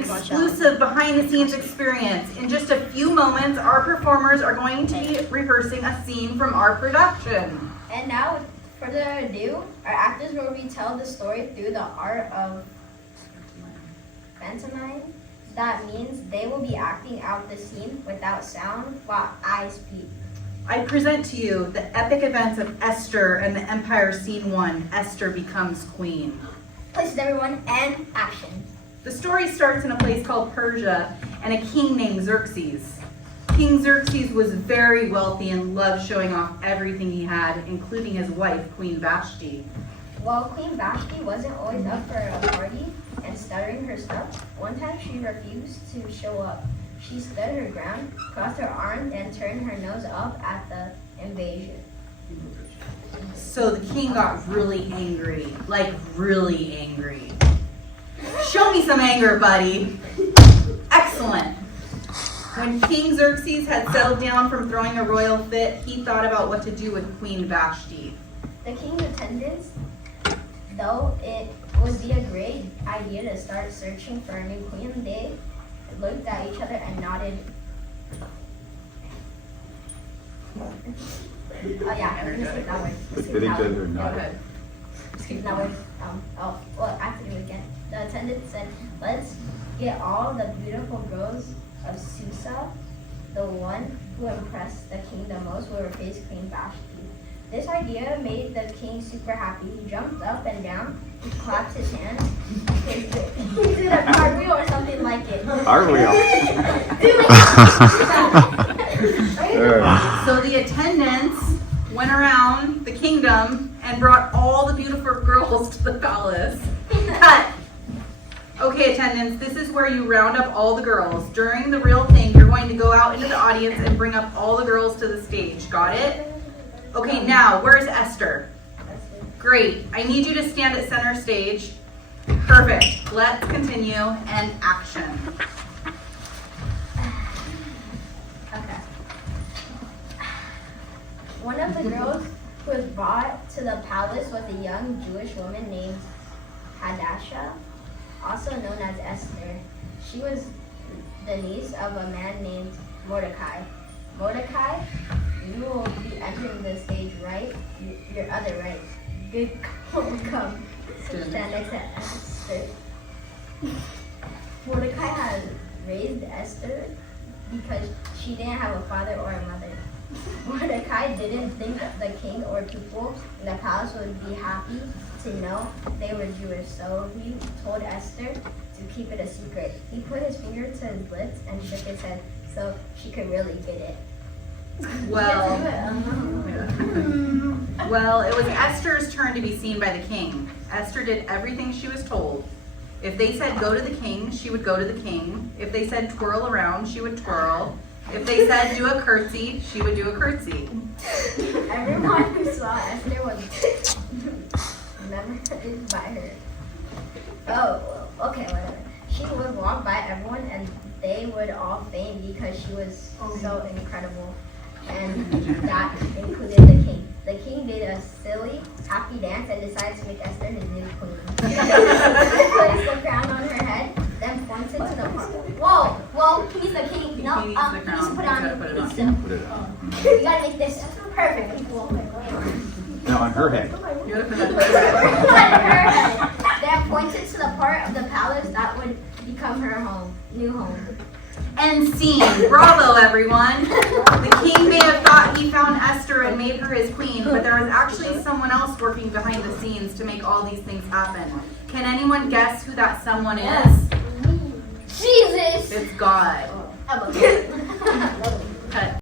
exclusive behind-the-scenes experience. In just a few moments, our performers are going to be rehearsing a scene from our production. And now, with further ado, our actors will retell the story through the art of pantomime. That means they will be acting out the scene without sound while I speak. I present to you the epic events of Esther and the Empire Scene 1, Esther Becomes Queen. Places everyone, and action. The story starts in a place called Persia and a king named Xerxes. King Xerxes was very wealthy and loved showing off everything he had, including his wife, Queen Vashti. While Queen Vashti wasn't always up for a party and stuttering her stuff, one time she refused to show up. She stood her ground, crossed her arms, and turned her nose up at the invasion. So the king got really angry, like really angry. Show me some anger, buddy. Excellent. When King Xerxes had settled down from throwing a royal fit, he thought about what to do with Queen Vashti. The king's attendants, though it would be a great idea to start searching for a new queen, they looked at each other and nodded. Oh yeah, I'm gonna skip that word. Looked at each other and nodded. Skip that word. Well, I have to do it again. The attendant said, "Let's get all the beautiful girls of Susa. The one who impressed the king the most will replace Queen Vashti." This idea made the king super happy. He jumped up and down, he clapped his hands, he did a cartwheel or something like it. Cartwheel. So the attendants went around the kingdom and brought all the beautiful girls to the palace. Cut. Okay, attendants, this is where you round up all the girls. During the real thing, you're going to go out into the audience and bring up all the girls to the stage. Got it? Okay, now, where's Esther? Great. I need you to stand at center stage. Perfect. Let's continue and action. Okay. One of the girls who was brought to the palace was a young Jewish woman named Hadassah, also known as Esther. She was the niece of a man named Mordecai. Mordecai, you will be entering the stage right, your other right. Good come. Stand next to Esther. Mordecai had raised Esther because she didn't have a father or a mother. Mordecai didn't think the king or people in the palace would be happy to know they were Jewish, so he told Esther to keep it a secret. He put his finger to his lips and shook his head so she could really get it. Well, it was Esther's turn to be seen by the king. Esther did everything she was told. If they said go to the king, she would go to the king. If they said twirl around, she would twirl. If they said do a curtsy, she would do a curtsy. Everyone who saw Esther was memorized by her. Oh, okay, whatever. She would walk by everyone and they would all faint because she was so incredible. And that included the king. The king did a silly, happy dance and decided to make Esther his new queen. He placed the crown on her head, then pointed to the Whoa, he's the king. No, he needs to put it on. You gotta make this perfect. No, on her head. You gotta put that On her head. Then pointed to the part of the palace that would become her home, new home. End scene. Bravo, everyone. The king may have thought he found Esther and made her his queen, but there was actually someone else working behind the scenes to make all these things happen. Can anyone guess who that someone is? Jesus! It's God. Cut.